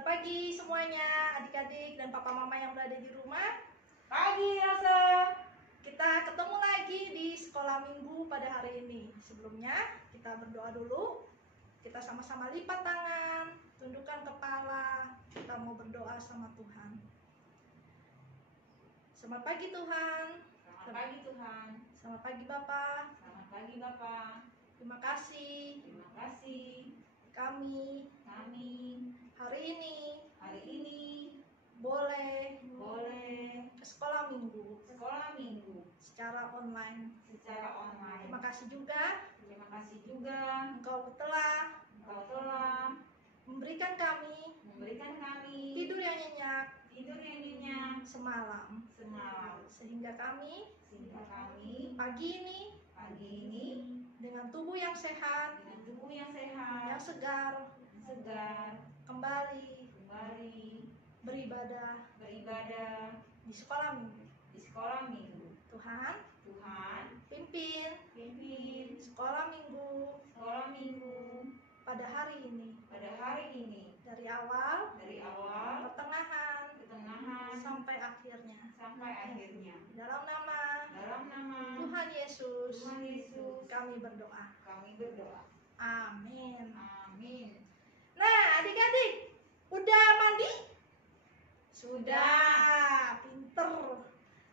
Selamat pagi semuanya, adik-adik dan papa mama yang berada di rumah. Pagi, Elsa. Kita ketemu lagi di sekolah minggu pada hari ini. Sebelumnya kita berdoa dulu. Kita sama-sama lipat tangan, tundukkan kepala. Kita mau berdoa sama Tuhan. Selamat pagi Tuhan. Selamat pagi Tuhan. Selamat pagi Bapak. Selamat pagi Bapak. Terima kasih. Terima kasih. Kami hari ini boleh ke sekolah minggu secara online. Terima kasih juga Engkau telah memberikan kami tidur yang nyenyak semalam, sehingga kami pagi ini dengan tubuh yang sehat, yang segar, kembali beribadah di sekolah minggu. Tuhan pimpin sekolah minggu pada hari ini dari awal, pertengahan sampai akhirnya. Dalam nama Tuhan Yesus kami berdoa. Amin. Nah, adik-adik, udah mandi? Sudah, pinter.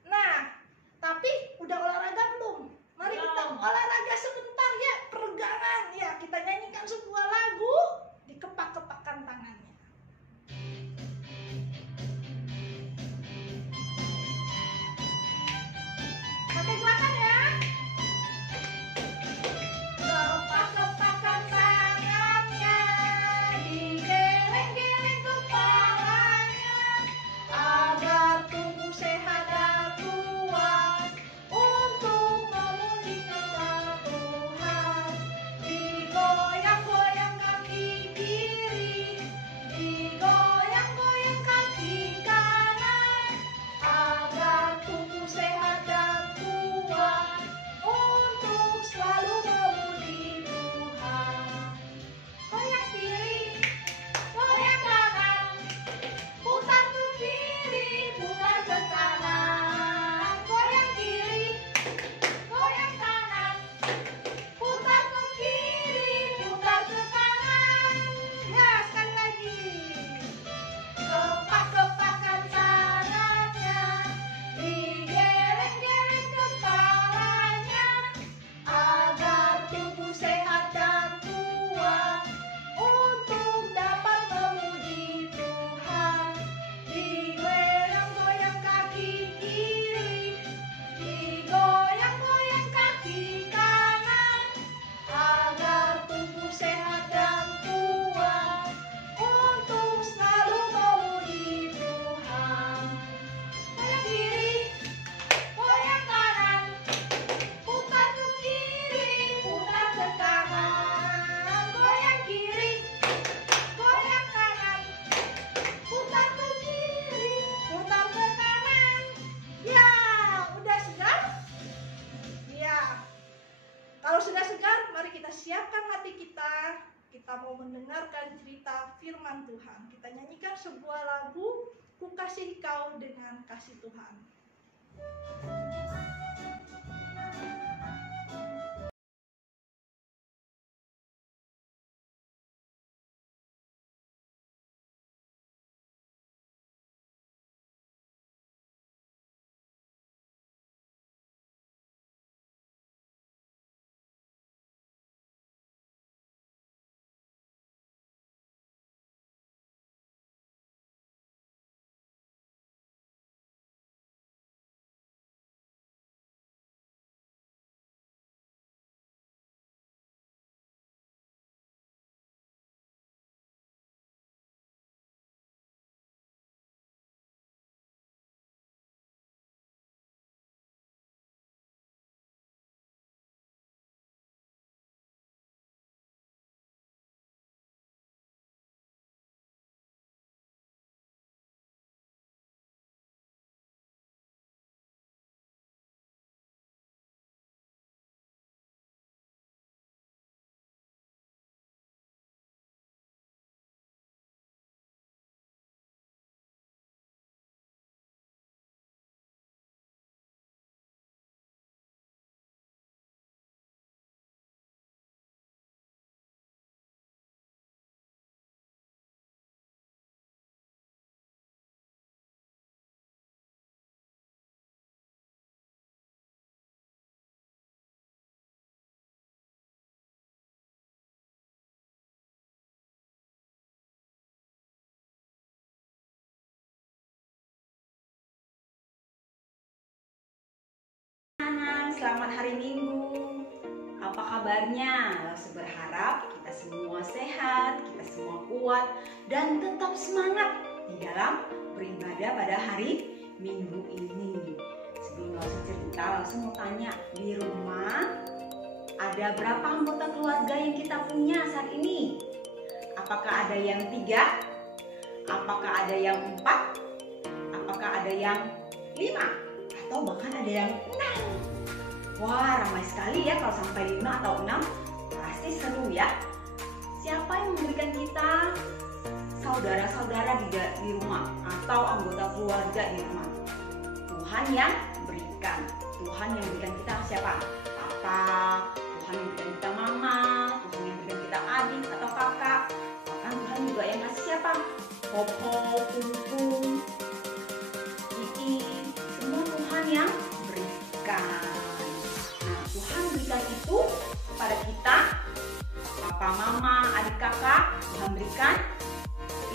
Nah, tapi udah olahraga belum? Mari kita olahraga sebentar ya, peregangan ya. Kita nyanyikan sebuah lagu, dikepak-kepakkan tangannya. Pakai gerakan ya. Kepak-kepakkan tangannya, digeleng-geleng kepalanya, agar tubuh sehat dan kuat untuk memuji nama Tuhan. Digoyang-goyang kaki kiri, digoyang-goyang kaki kanan, agar tubuh sehat dan kuat untuk selalu memuji Tuhan. Goyang kiri, goyang kanan, putar ke kiri, putar ke kanan. Goyang kiri, goyang kanan, putar ke kiri, putar ke kanan. Ya, sekali lagi. Kepak-kepakkan tangannya, digeleng-geleng kepalanya, agar tubuh sehat dan kuat untuk dapat memuji Tuhan. Digoyang-goyang kaki kiri, digoyang-goyang kaki kanan, agar tubuh sehat dan kuat untuk selalu memuji Tuhan. Goyang kiri, goyang kanan, putar ke kiri, putar ke kanan. Goyang kiri, goyang kanan, putar ke kiri, putar ke kanan. Ya, udah segar? Ya. Kalau sudah segar, mari kita siapkan hati kita. Kita mau mendengarkan cerita firman Tuhan. Kita nyanyikan sebuah lagu, Ku Kasih Kau Dengan Kasih Tuhan. selamat hari Minggu. Apa kabarnya? Langsung berharap kita semua sehat, kita semua kuat, dan tetap semangat di dalam beribadah pada hari Minggu ini. Sebelum langsung cerita, langsung mau tanya, di rumah ada berapa anggota keluarga yang kita punya saat ini? Apakah ada yang 3? Apakah ada yang 4? Apakah ada yang 5? Atau bahkan ada yang 6? Wah, ramai sekali ya kalau sampai 5 atau 6. Pasti seru ya. Siapa yang memberikan kita saudara-saudara di rumah atau anggota keluarga di rumah? Tuhan yang berikan. Tuhan yang berikan kita siapa? Papa, Tuhan yang berikan kita mama, Tuhan yang berikan kita adik atau kakak. Bahkan Tuhan juga yang kasih siapa? Popo, Pungpung, Kiki, semua Tuhan yang berikan. Nah, Tuhan berikan itu kepada kita, papa, mama, adik, kakak. Tuhan berikan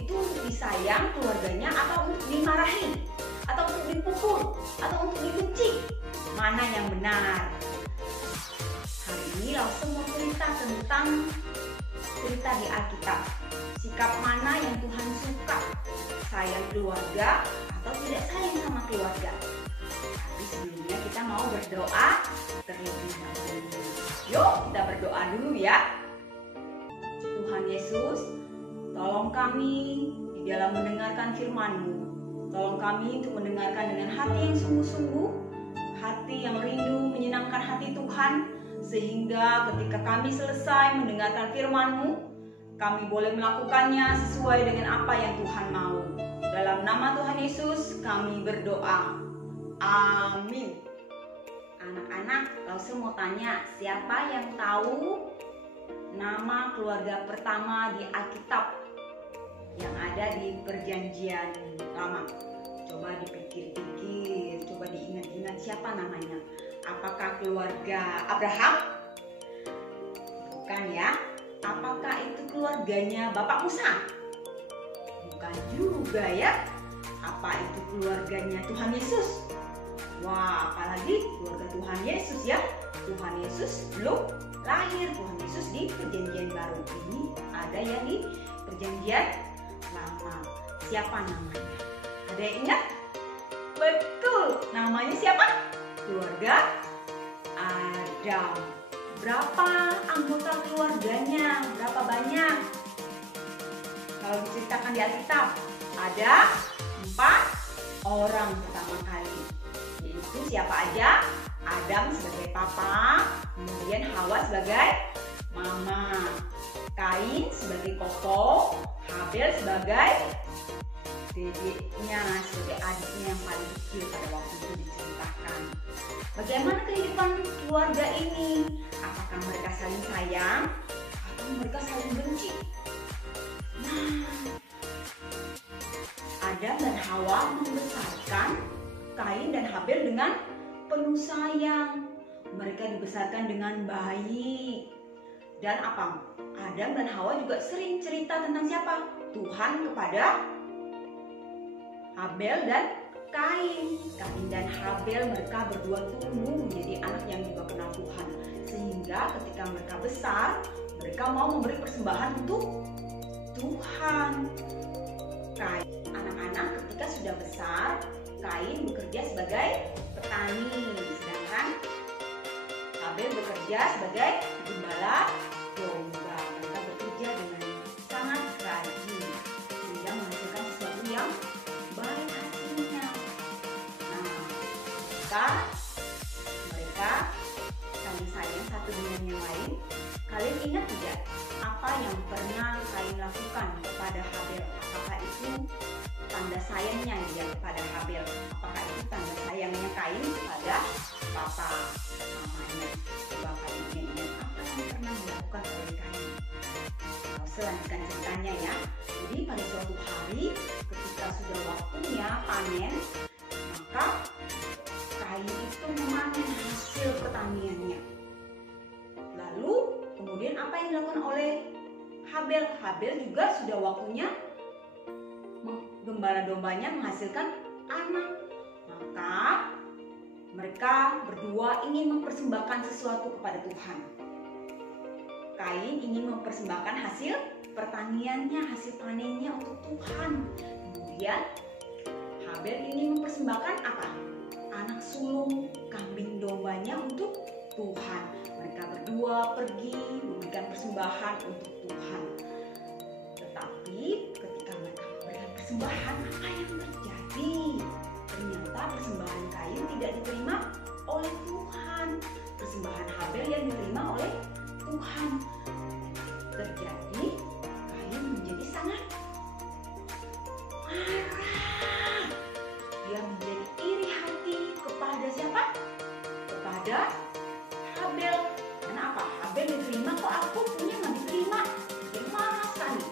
itu untuk disayang keluarganya, atau untuk dimarahin, atau untuk dipukul, atau untuk dibenci. Mana yang benar? Hari ini langsung mau cerita tentang cerita di Alkitab. Sikap mana yang Tuhan suka? Sayang keluarga atau tidak sayang sama keluarga? Tapi sebelumnya kita mau berdoa terlebih dahulu. Yuk kita berdoa dulu ya. Tuhan Yesus, tolong kami di dalam mendengarkan firman-Mu. Tolong kami untuk mendengarkan dengan hati yang sungguh-sungguh, hati yang rindu menyenangkan hati Tuhan, sehingga ketika kami selesai mendengarkan firman-Mu, kami boleh melakukannya sesuai dengan apa yang Tuhan mau. Dalam nama Tuhan Yesus kami berdoa. Amin. Anak-anak, langsung mau tanya, siapa yang tahu nama keluarga pertama di Alkitab yang ada di Perjanjian Lama? Coba dipikir-pikir, coba diingat-ingat siapa namanya. Apakah keluarga Abraham? Bukan ya. Apakah itu keluarganya Bapak Musa? Bukan juga ya. Apa itu keluarganya Tuhan Yesus? Wah, apalagi keluarga Tuhan Yesus ya. Tuhan Yesus belum lahir. Tuhan Yesus di Perjanjian Baru. Ini ada yang di Perjanjian Lama. Siapa namanya? Ada yang ingat? Betul, namanya siapa? Keluarga Adam. Berapa anggota keluarganya? Berapa banyak? Kalau diceritakan di Alkitab, ada 4 orang pertama kali. Yaitu siapa aja? Adam sebagai papa, kemudian Hawa sebagai mama, Kain sebagai koko, Habel sebagai dedeknya, sebagai adiknya yang paling kecil pada waktu itu diceritakan. Bagaimana kehidupan keluarga ini? Apakah mereka saling sayang atau mereka saling benci? Nah, Adam dan Hawa membesarkan Kain dan Habel dengan penuh sayang. Mereka dibesarkan dengan baik. Dan apa? Adam dan Hawa juga sering cerita tentang siapa? Tuhan kepada Habel dan Kain. Kain dan Habel mereka berdua tumbuh menjadi anak yang juga kenal Tuhan. Sehingga ketika mereka besar, mereka mau memberi persembahan untuk Tuhan. Kain, anak-anak ketika sudah besar, Kain bekerja sebagai petani, sedangkan Habel bekerja sebagai gembala domba. Mereka bekerja dengan sangat rajin sehingga menghasilkan sesuatu yang baik hasilnya. Nah, mereka saling sayang satu dengan yang lain. Kalian ingat tidak apa yang pernah Kain lakukan kepada Habel? Apakah itu tanda sayangnya dia kepada Habel? Apakah itu tanda sayangnya Kain kepada papa mamanya? Coba kalian ingat apa yang pernah dilakukan oleh Kain. Selanjutkan ceritanya ya. Jadi pada suatu hari ketika sudah waktunya panen, maka Kain itu memanen hasil pertaniannya. Lalu kemudian apa yang dilakukan oleh Habel? Habel juga sudah waktunya gembala dombanya menghasilkan anak. Maka Mereka berdua ingin mempersembahkan sesuatu kepada Tuhan. Kain ingin mempersembahkan hasil pertaniannya, hasil panennya untuk Tuhan. Kemudian Habel ingin mempersembahkan apa? Anak sulung kambing dombanya untuk Tuhan. Mereka berdua pergi memberikan persembahan untuk Tuhan. Tetapi ketika mereka memberikan persembahan, apa yang terjadi? Ternyata persembahan Kain tidak diterima oleh Tuhan. Persembahan Habel yang diterima oleh Tuhan. Terjadi Kain menjadi sangat marah. Dia menjadi iri hati kepada siapa? Kepada Habel. Karena apa? Habel diterima, kok aku punya nggak diterima? Dia marah sekali.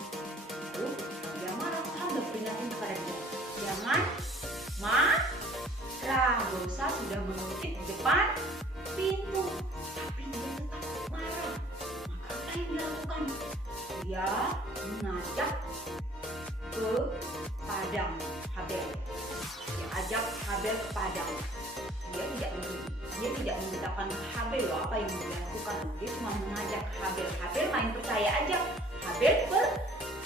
Lalu dia marah, Tuhan berperingatkan kepada dia, jangan marah. Dosa sudah mengintip di depan pintu, tapi dia tetap marah. Maka apa yang dilakukan? Dia mengajak ke padang Habel. Dia ajak Habel ke padang. Dia tidak memberitakan Habel loh apa yang dia lakukan. Dia cuma mengajak Habel. Habel main percaya aja. Habel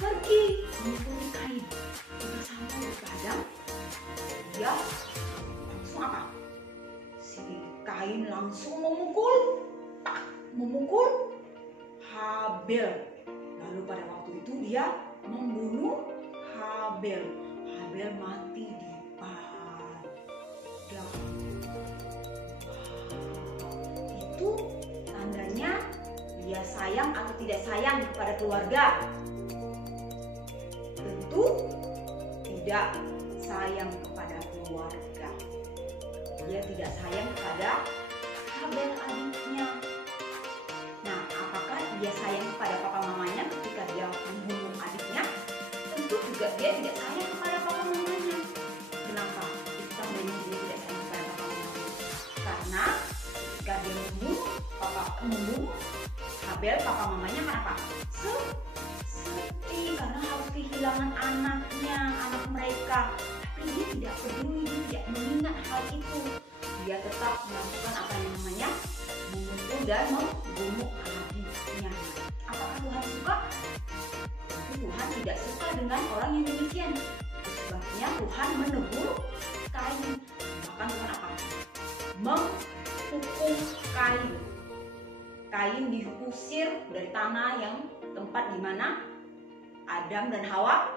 pergi mengikuti Kain. Sudah sampai di padang, dia langsung apa? Si Kain langsung memukul Habel. Lalu pada waktu itu dia membunuh Habel. Habel mati di padang. Itu tandanya dia sayang atau tidak sayang kepada keluarga? Tentu tidak sayang kepada keluarga. Dia tidak sayang kepada Habel adiknya. Nah, apakah dia sayang kepada papa mamanya ketika dia membunuh adiknya? Tentu juga dia tidak sayang kepada papa mamanya. Kenapa? Itu tandanya dia tidak sayang kepada papa mamanya. Karena ketika dia membunuh Habel, papa mamanya kenapa? Sedih karena harus kehilangan anaknya, anak mereka. Tapi dia tidak peduli, dia tidak mengingat hal itu. Dia tetap melakukan apa yang namanya memukul dan membunuh adiknya. Apakah Tuhan suka? Tentu Tuhan tidak suka dengan orang yang demikian. Sebabnya Tuhan menegur Kain. Bahkan Tuhan apa? Menghukum Kain. Kain diusir dari tanah yang tempat di mana Adam dan Hawa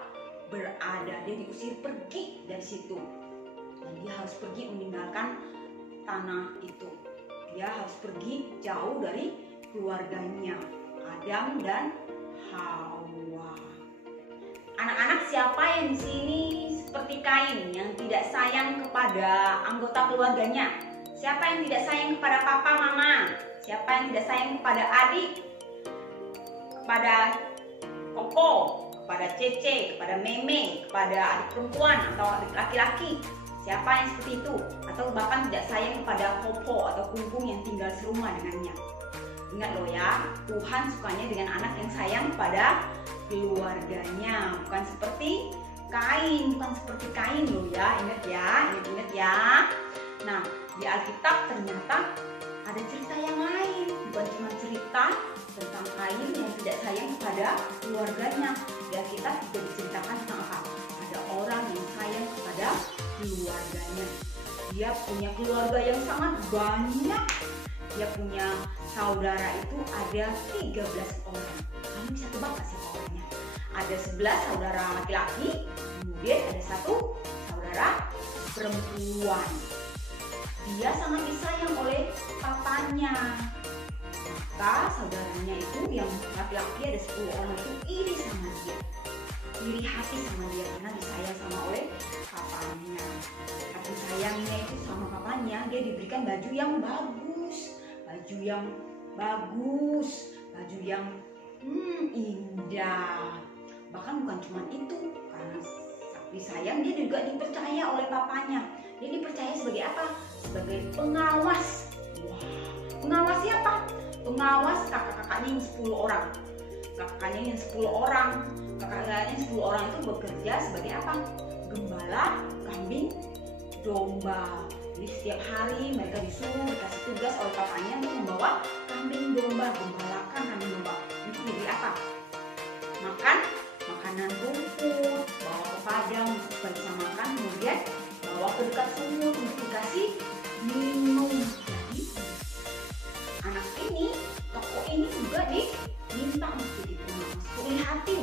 berada. Dia diusir pergi dari situ. Dan dia harus pergi meninggalkan tanah itu. Dia harus pergi jauh dari keluarganya, Adam dan Hawa. Anak-anak, siapa yang di sini seperti Kain yang tidak sayang kepada anggota keluarganya? Siapa yang tidak sayang kepada papa, mama? Siapa yang tidak sayang kepada adik? Kepada koko, kepada cece, kepada meme, kepada adik perempuan atau adik laki-laki? Siapa yang seperti itu? Atau bahkan tidak sayang kepada popo atau kungkung yang tinggal serumah dengannya? Ingat loh ya, Tuhan sukanya dengan anak yang sayang pada keluarganya, bukan seperti Kain, loh ya. Ingat ya. Nah, di Alkitab ternyata ada cerita yang lain, bukan cuma cerita tentang Kain yang tidak sayang kepada keluarganya. Di Alkitab juga diceritakan tentang apa? Ada orang yang sayang kepada keluarganya. Dia punya keluarga yang sangat banyak. Dia punya saudara itu ada 13 orang. Kamu bisa tebak gak siapa orangnya? Ada 11 saudara laki-laki, kemudian ada 1 saudara perempuan. Dia sangat disayang oleh papanya. Maka saudaranya itu yang laki-laki ada 10 orang itu iri sama dia. Iri hati sama dia karena disayang sama oleh papanya. Tapi sayangnya itu sama papanya, dia diberikan baju yang bagus, baju yang indah. Bahkan bukan cuma itu, karena disayang dia juga dipercaya oleh papanya. Dia dipercaya sebagai apa? Sebagai pengawas. Wah, pengawas siapa? Pengawas kakak-kakaknya yang 10 orang. Kakaknya yang 10 orang. Kakaknya 10 orang itu bekerja sebagai apa? Gembala kambing domba. Jadi setiap hari mereka disuruh dikasih tugas oleh papanya untuk membawa kambing domba, gembalakan kambing domba. Itu jadi apa? Makan makanan rumput, bawa ke padang supaya bisa makan, kemudian bawa ke dekat sumur untuk dikasih minum. Jadi anak ini, tokoh ini juga diminta untuk jadi pengawas. Lihatin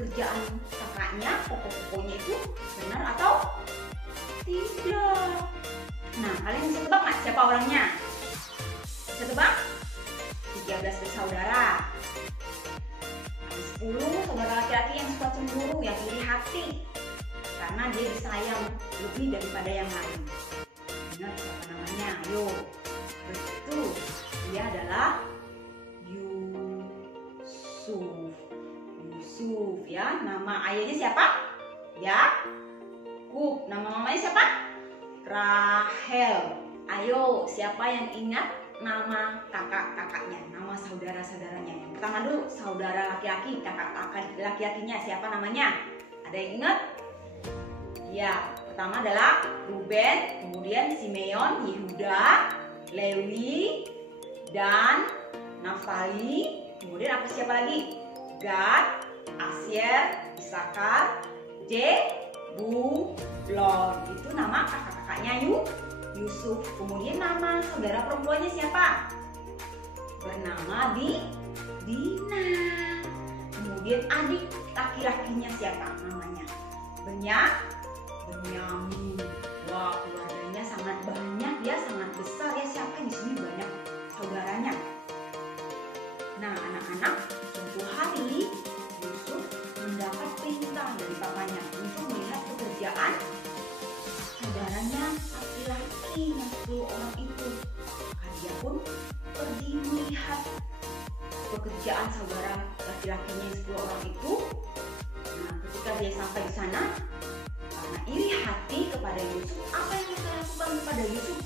kerjaan kakaknya, pokok-pokoknya itu benar atau tidak. Nah, kalian bisa tebak nggak siapa orangnya? Bisa tebak? 13 bersaudara. Ada 10 saudara laki-laki yang suka cemburu, yang iri hati karena dia disayang lebih daripada yang lain. Benar siapa namanya? Ayo. Betul. Dia adalah Yusuf. Yusuf ya. Nama ayahnya siapa? Yakub. Nama mamanya siapa? Rahel. Ayo, siapa yang ingat nama kakak-kakaknya, nama saudara-saudaranya? Yang pertama dulu, saudara laki-laki, kakak laki-lakinya siapa namanya? Ada yang ingat? Ya, pertama adalah Ruben, kemudian Simeon, Yehuda, Lewi, dan Naftali. Kemudian apa siapa lagi? Gad, Asyer, Isakar, Zebulon. Itu nama kakak-kakaknya Yusuf. Kemudian nama saudara perempuannya siapa? Bernama Dina. Kemudian adik laki-lakinya siapa namanya? Benyamin. Wah, keluarganya sangat banyak ya, sangat besar ya. Siapa yang di sini banyak saudaranya? Nah, anak-anak, suatu hari Yusuf mendapat perintah dari papanya untuk melihat pekerjaan saudaranya laki-laki yang 10 orang itu. Maka dia pun pergi melihat pekerjaan saudara laki-lakinya yang 10 orang itu. Nah, ketika dia sampai di sana, karena iri hati kepada Yusuf, apa yang mereka lakukan kepada Yusuf?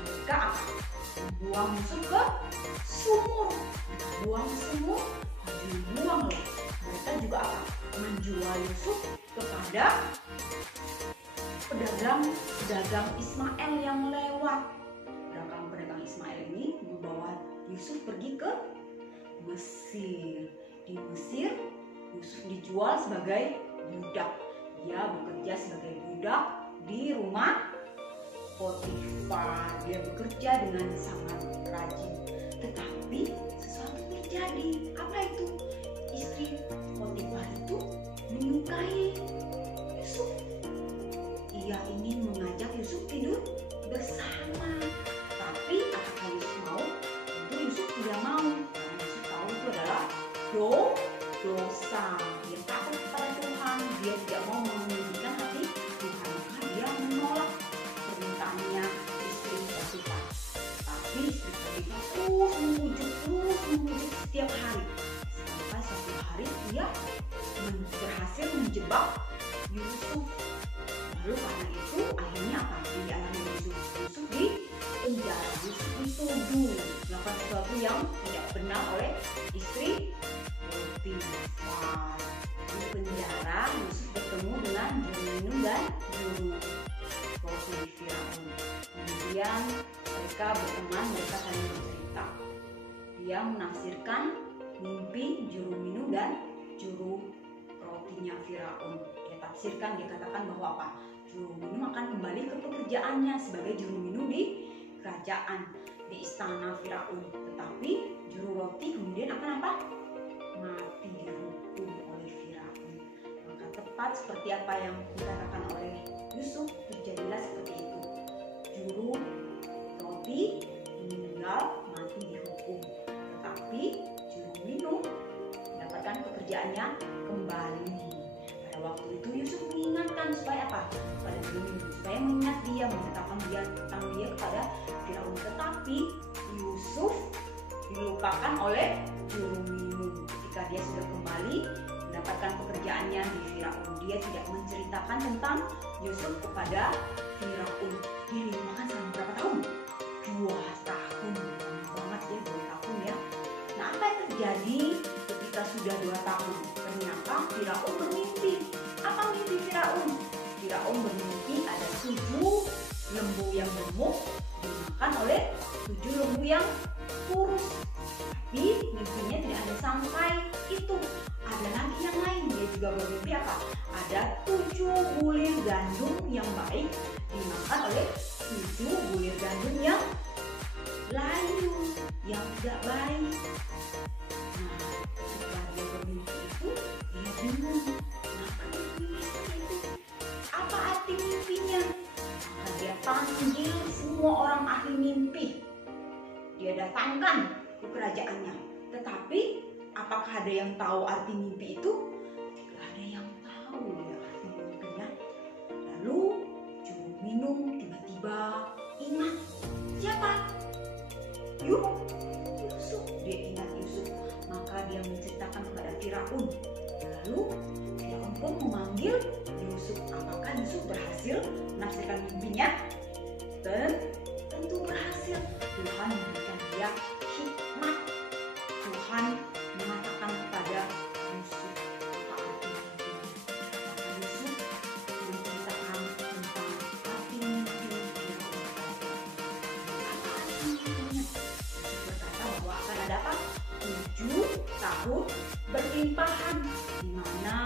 Mereka apa? Membuang Yusuf ke sumur. Buang sumur, dibuang loh. Mereka juga apa? Menjual Yusuf kepada pedagang Ismail yang lewat. Pedagang Ismail ini membawa Yusuf pergi ke Mesir. Di Mesir, Yusuf dijual sebagai budak. Dia bekerja sebagai budak di rumah Potifar. Dia bekerja dengan sangat rajin. Tetapi sesuatu terjadi. Apa itu? Istri Potifar itu menyukai Yusuf. Ia ingin mengajak Yusuf tidur bersama. Tapi apakah Yusuf mau? Tentu Yusuf tidak mau. Karena Yusuf tahu itu adalah dosa. Dia takut kepada Tuhan. Dia tidak mau menunjukkan hati Tuhan. Maka dia menolak permintaannya istri Potifar. Tapi istri Potifar terus membujuk setiap hari. Sampai suatu hari dia berhasil menjebak Yusuf. Lalu karena itu akhirnya apa yang dialami Yusuf? Yusuf di penjara. Yusuf dituduh melakukan sesuatu yang tidak benar oleh istri Potifar. Di penjara Yusuf bertemu dengan juru minum dan juru roti Firaun. Kemudian mereka berteman, mereka saling bercerita. Dia menafsirkan mimpi juru minum dan juru rotinya Firaun. Dia tafsirkan, dia katakan bahwa apa? Juru minum akan kembali ke pekerjaannya sebagai juru minum di kerajaan, di istana Firaun. Tetapi juru roti kemudian akan apa? Mati dihukum oleh Firaun. Maka tepat seperti apa yang dikatakan oleh Yusuf, terjadilah seperti itu. Juru roti meninggal, mati dihukum. Tetapi juru minum mendapatkan pekerjaannya kembali. Pada waktu itu Yusuf mengingatkan supaya apa? Pada juru minum, supaya mengingat dia, menetapkan dia tentang dia kepada Firaun. Tetapi Yusuf dilupakan oleh juru minum. Ketika dia sudah kembali mendapatkan pekerjaannya di Firaun, dia tidak menceritakan tentang Yusuf kepada Firaun. Dia dilupakan selama berapa tahun? 2 tahun. Lama banget ya, 2 tahun ya. Nah, apa yang terjadi ketika sudah 2 tahun? Ternyata Firaun bermimpi. Apa mimpi Firaun? Firaun bermimpi ada 7 juga bermimpi apa? Ada 7 bulir gandum yang baik dimakan oleh 7 bulir gandum yang layu, yang tidak baik. Nah, setelah dia bermimpi itu, dia bingung. Kenapa dia bermimpi seperti itu? Apa arti mimpinya? Maka dia panggil semua orang ahli mimpi. Dia datangkan ke kerajaannya. Tetapi apakah ada yang tahu arti mimpi itu? Tidak ada yang tahu ya arti mimpinya. Lalu juru minum tiba-tiba ingat siapa? Yusuf. Dia ingat Yusuf. Maka dia menceritakan kepada Firaun. Lalu Firaun pun memanggil Yusuf. Apakah Yusuf berhasil menafsirkan mimpinya? Tentu berhasil. Tuhan memberikan dia hikmat. Tuhan mengatakan kepada Yusuf apa arti mimpinya. Maka Yusuf menceritakan tentang arti mimpi Firaun. Apa arti mimpinya? Yusuf berkata bahwa akan ada apa? 7 tahun berlimpahan, di mana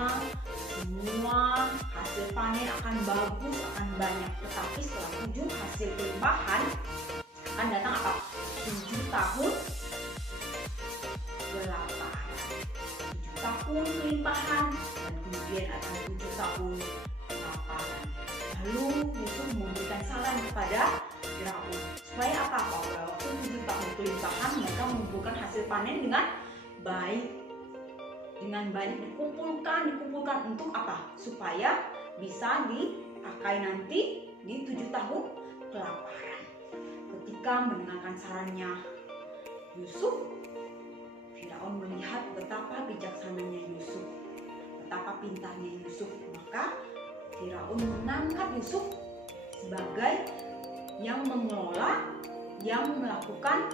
semua hasil panen akan bagus, akan banyak. Tetapi setelah 7 hasil limpahan akan datang apa? 7 tahun kelaparan, 7 tahun kelimpahan, dan kemudian akan 7 tahun kelaparan. Lalu Yusuf memberikan saran kepada Firaun supaya apa? Pada waktu 7 tahun kelimpahan mereka mengumpulkan hasil panen dengan baik, dengan banyak dikumpulkan untuk apa? Supaya bisa dipakai nanti di 7 tahun kelaparan. Ketika mendengarkan sarannya Yusuf, Firaun melihat betapa bijaksananya Yusuf, betapa pintarnya Yusuf. Maka Firaun mengangkat Yusuf sebagai yang mengelola, yang melakukan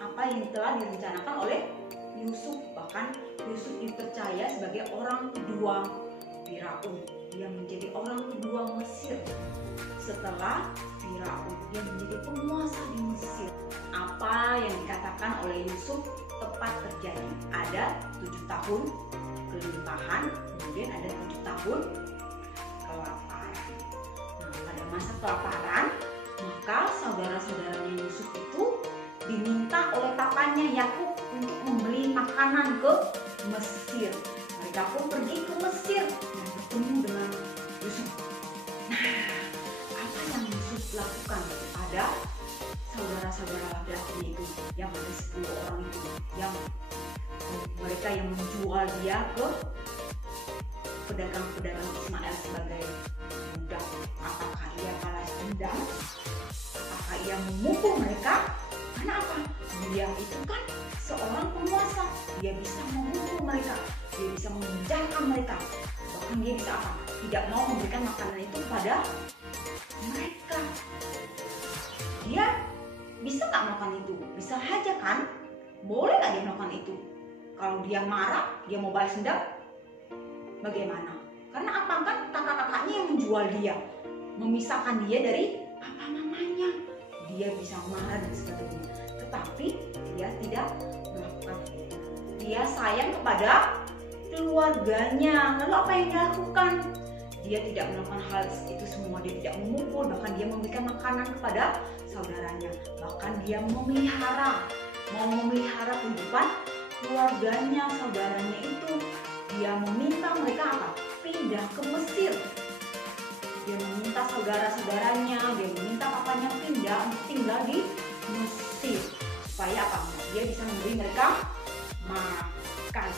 apa yang telah direncanakan oleh Yusuf. Bahkan Yusuf dipercaya sebagai orang kedua Firaun. Dia menjadi orang kedua Mesir setelah Firaun. Dia menjadi penguasa di Mesir. Apa yang dikatakan oleh Yusuf tepat terjadi. Ada 7 tahun kelimpahan, kemudian ada 7 tahun kelaparan. Nah, pada masa kelaparan, maka saudara-saudaranya Yusuf itu diminta oleh papanya Yakub untuk membeli makanan ke Mesir. Mereka pun pergi ke Mesir dan bertemu dengan Yusuf. Nah, apa yang Yusuf lakukan pada saudara-saudara laki-lakinya itu, yang ada 10 orang itu, yang mereka yang menjual dia ke pedagang-pedagang Ismail sebagai budak? Apakah ia balas dendam? Apakah ia memukul mereka? Karena apa? Dia itu kan seorang penguasa. Dia bisa memukul mereka, dia bisa membiarkan mereka. Bahkan dia bisa apa? Tidak mau memberikan makanan itu kepada mereka. Dia bisa nggak melakukan itu? Bisa aja kan? Boleh nggak dia melakukan itu? Kalau dia marah, dia mau balas dendam, bagaimana? Karena apa? Kan kakak-kakaknya yang menjual dia, memisahkan dia dari papa mamanya. Dia bisa marah dan sebagainya. Tetapi dia tidak melakukan itu. Dia sayang kepada keluarganya. Lalu apa yang dia lakukan? Dia tidak melakukan hal itu semua. Dia tidak memukul, bahkan dia memberikan makanan kepada saudaranya. Bahkan dia memelihara kehidupan keluarganya, saudaranya itu. Dia meminta mereka apa? Pindah ke Mesir. Dia meminta saudara-saudaranya, dia meminta papanya pindah untuk tinggal di Mesir. Supaya apa? Dia bisa memberi mereka makan.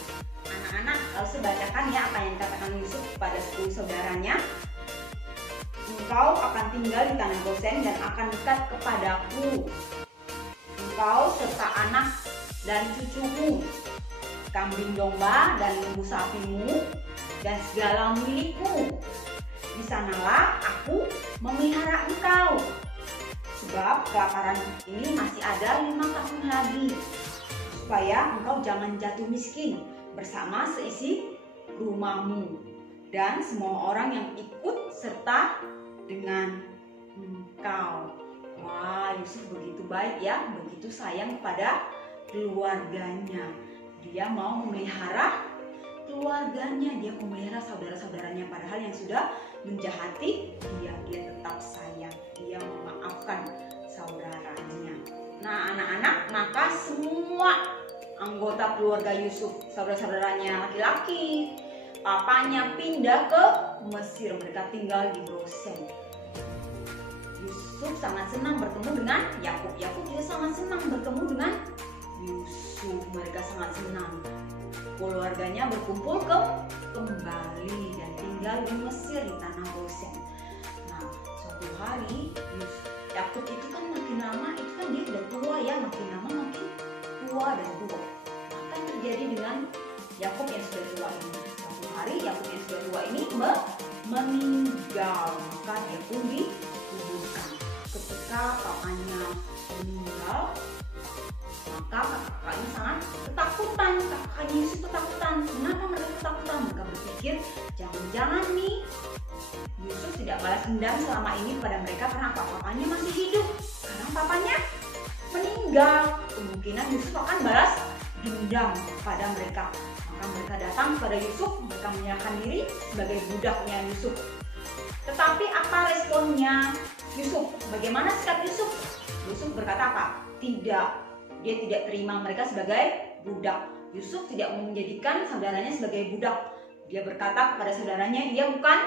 Anak-anak, harus bacakan ya apa yang dikatakan Yusuf kepada 10 saudaranya. Engkau akan tinggal di tanah Gosen dan akan dekat kepadaku. Engkau serta anak dan cucumu, kambing domba dan lembu sapimu, dan segala milikmu. Di sanalah aku memelihara engkau. Sebab kelaparan ini masih ada 5 tahun lagi. Supaya engkau jangan jatuh miskin bersama seisi rumahmu. Dan semua orang yang ikut serta dengan engkau. Wah, Yusuf begitu baik ya, begitu sayang kepada keluarganya. Dia mau memelihara keluarganya, dia memelihara saudara-saudaranya, padahal yang sudah menjahati dia tetap sayang, dia memaafkan saudaranya. Nah anak-anak, maka semua anggota keluarga Yusuf, saudara-saudaranya laki-laki, papanya pindah ke Mesir, mereka tinggal di Gosen. Yusuf sangat senang bertemu dengan Yakub. Yakub juga sangat senang bertemu dengan Yusuf. Mereka sangat senang. Keluarganya berkumpul kembali dan tinggal di Mesir di tanah Gosen. Nah, suatu hari Yakub itu kan makin lama, itu kan dia udah tua ya, makin lama makin tua dan tua. Apa yang terjadi dengan Yakub yang sudah tua ini? Suatu hari Yakub yang sudah tua ini meninggal, maka dia pun dikuburkan. Ketika papanya meninggal, maka kakaknya sangat ketakutan. Kakaknya Yusuf ketakutan. Kenapa mereka ketakutan? Mereka berpikir jangan-jangan nih Yusuf tidak balas dendam selama ini kepada mereka karena papanya masih hidup. Sekarang papanya meninggal, kemungkinan Yusuf akan balas dendam kepada mereka. Maka mereka datang kepada Yusuf, mereka menyerahkan diri sebagai budaknya Yusuf. Tetapi apa responnya Yusuf? Bagaimana sikap Yusuf? Yusuf berkata apa? Tidak, dia tidak terima mereka sebagai budak. Yusuf tidak menjadikan saudaranya sebagai budak. Dia berkata kepada saudaranya, dia bukan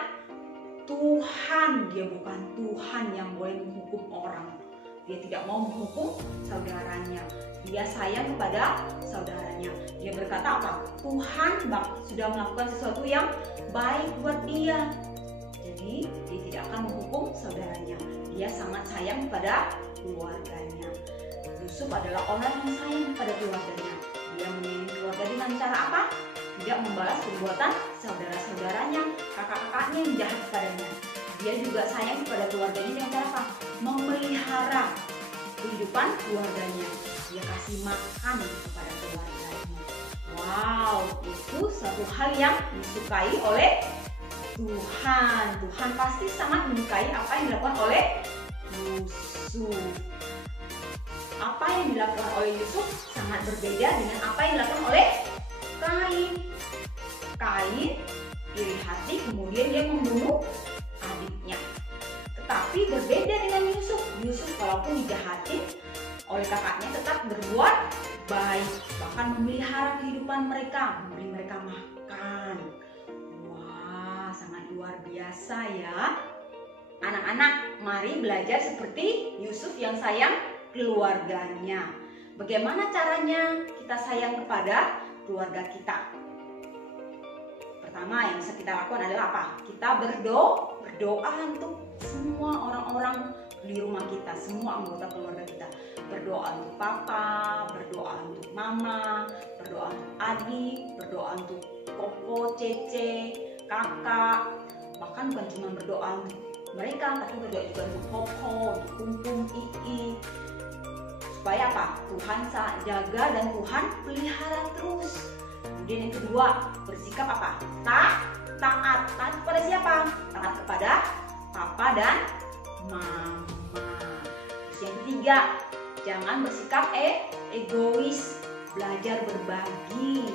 Tuhan, dia bukan Tuhan yang boleh menghukum orang. Dia tidak mau menghukum saudaranya. Dia sayang kepada saudaranya. Dia berkata apa? Tuhan sudah melakukan sesuatu yang baik buat dia. Jadi dia tidak akan menghukum saudaranya. Dia sangat sayang kepada keluarganya. Yusuf adalah orang yang sayang kepada keluarganya. Dia menyayangi keluarga dengan cara apa? Tidak membalas perbuatan saudara-saudaranya, kakak-kakaknya yang jahat kepadanya. Dia juga sayang kepada keluarganya dengan cara apa? Memelihara kehidupan keluarganya. Dia kasih makan kepada keluarganya. Wow, itu suatu hal yang disukai oleh Tuhan. Tuhan pasti sangat menyukai apa yang dilakukan oleh Yusuf. Apa yang dilakukan oleh Yusuf sangat berbeda dengan apa yang dilakukan oleh Kain. Kain iri hati, kemudian dia membunuh adiknya. Tetapi berbeda dengan Yusuf. Yusuf walaupun dijahatin oleh kakaknya tetap berbuat baik, bahkan memelihara kehidupan mereka, memberi mereka makan. Wah, sangat luar biasa ya. Anak-anak, mari belajar seperti Yusuf yang sayang keluarganya. Bagaimana caranya kita sayang kepada keluarga kita? Pertama yang bisa kita lakukan adalah apa? Kita berdoa untuk semua orang-orang di rumah kita, semua anggota keluarga kita. Berdoa untuk papa, berdoa untuk mama, berdoa untuk adik, berdoa untuk koko, cece, kakak. Bahkan bukan cuma berdoa untuk mereka, tapi berdoa juga untuk koko, untuk kumpung, ii. Supaya apa? Tuhan jaga dan Tuhan pelihara terus. Kemudian yang kedua, bersikap apa? Taat. Taat kepada siapa? Taat kepada papa dan mama. Terus yang ketiga, jangan bersikap egois. Belajar berbagi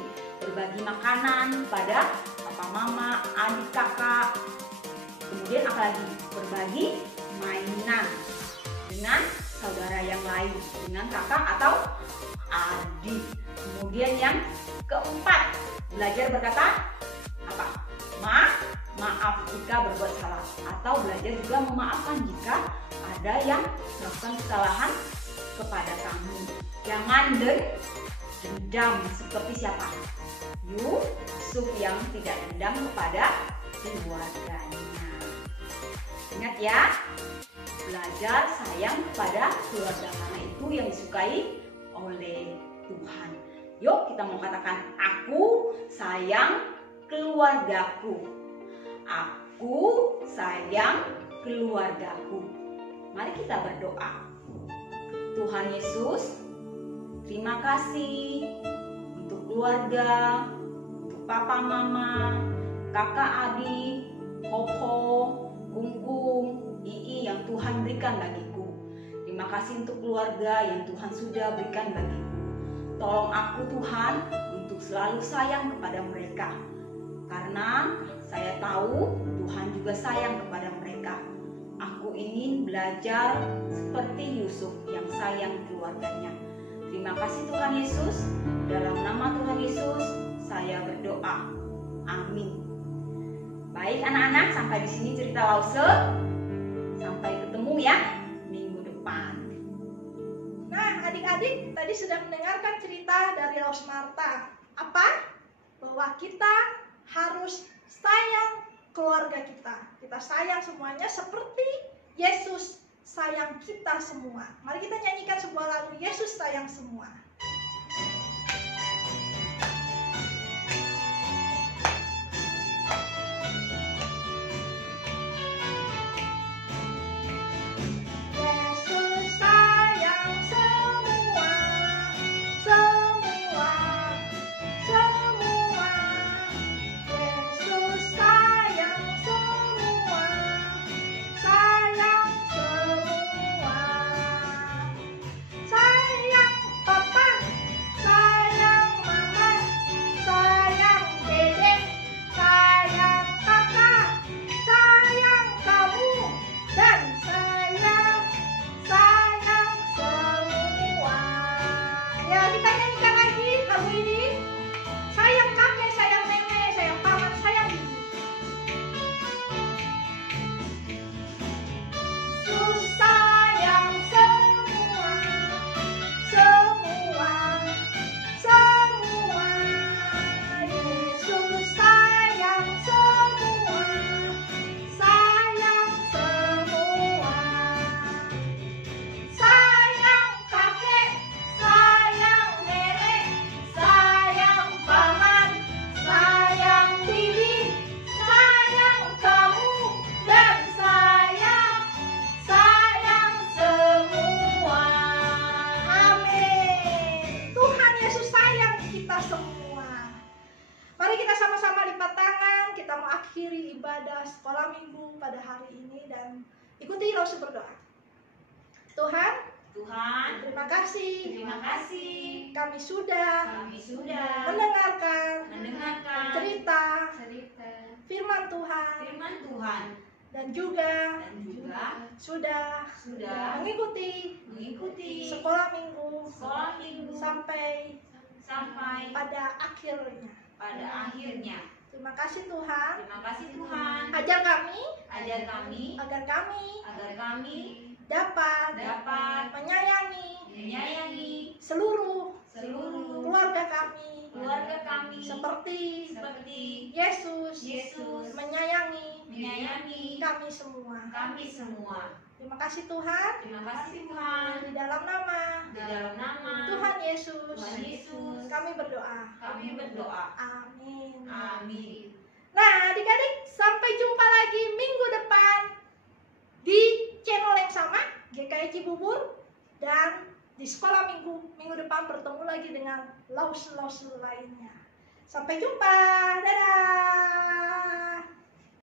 makanan kepada papa, mama, adik, kakak. Kemudian apalagi? Berbagi mainan dengan saudara yang lain, dengan kakak atau adik. Kemudian yang keempat, belajar berkata apa? Maaf jika berbuat salah, atau belajar juga memaafkan jika ada yang melakukan kesalahan kepada kamu. Jangan dendam seperti siapa? Yusuf yang tidak dendam kepada keluarganya. Ingat ya, belajar sayang kepada keluarga, karena itu yang disukai oleh Tuhan. Yuk kita mau katakan, aku sayang keluargaku. Aku sayang keluargaku. Mari kita berdoa. Tuhan Yesus, terima kasih untuk keluarga, untuk papa mama, kakak adik, koko, kungkung, ii yang Tuhan berikan bagiku. Terima kasih untuk keluarga yang Tuhan sudah berikan bagiku. Tolong aku Tuhan untuk selalu sayang kepada mereka. Karena saya tahu Tuhan juga sayang kepada mereka. Aku ingin belajar seperti Yusuf yang sayang keluarganya. Terima kasih Tuhan Yesus. Dalam nama Tuhan Yesus saya berdoa. Amin. Baik anak-anak, sampai di sini cerita Lause. Sampai ketemu ya minggu depan. Nah, adik-adik tadi sudah mendengarkan cerita dari Laus Marta. Apa? Bahwa kita harus sayang keluarga kita. Kita sayang semuanya seperti Yesus sayang kita semua. Mari kita nyanyikan sebuah lagu Yesus sayang semua. Yesus sayang semua, semua, semua. Yesus sayang semua, sayang semua. Sayang papa, sayang mama, sayang dede, sayang kakak, sayang kamu, dan saya sayang semua. Ya, kita nyanyikan lagi lagu ini. Sayang kakek, sayang nenek, sayang paman, sayang ibu. Yesus sayang semua, semua, semua. Yesus sayang semua, sayang semua. Sayang kakek, sayang nenek, sayang paman, sayang bibi, sayang kamu, dan saya sayang semua. Amin. Tuhan Yesus sayang kita semua. Mari kita sama-sama lipat tangan. Kita mau akhiri ibadah sekolah minggu pada hari ini dan ikuti Lause berdoa. Tuhan, Tuhan, terima kasih. terima kasih. Kami sudah Kami sudah mendengarkan mendengarkan cerita cerita firman Tuhan firman Tuhan dan juga dan juga sudah mengikuti mengikuti sekolah minggu sekolah minggu sampai sampai pada akhirnya. pada akhirnya. Terima kasih Tuhan. Terima kasih Tuhan. Ajar kami Ajar kami agar kami dapat menyayangi menyayangi seluruh seluruh keluarga kami keluarga kami seperti seperti Yesus Yesus menyayangi kami semua. kami semua. Terima kasih Tuhan. Terima kasih Tuhan. Di dalam nama Di dalam nama Tuhan Yesus Tuhan Yesus kami berdoa. kami berdoa. Amin. Amin. Nah, adik-adik, sampai jumpa lagi minggu depan di channel yang sama, GKI Cibubur, dan di sekolah minggu depan bertemu lagi dengan Lause lainnya. Sampai jumpa, dadah.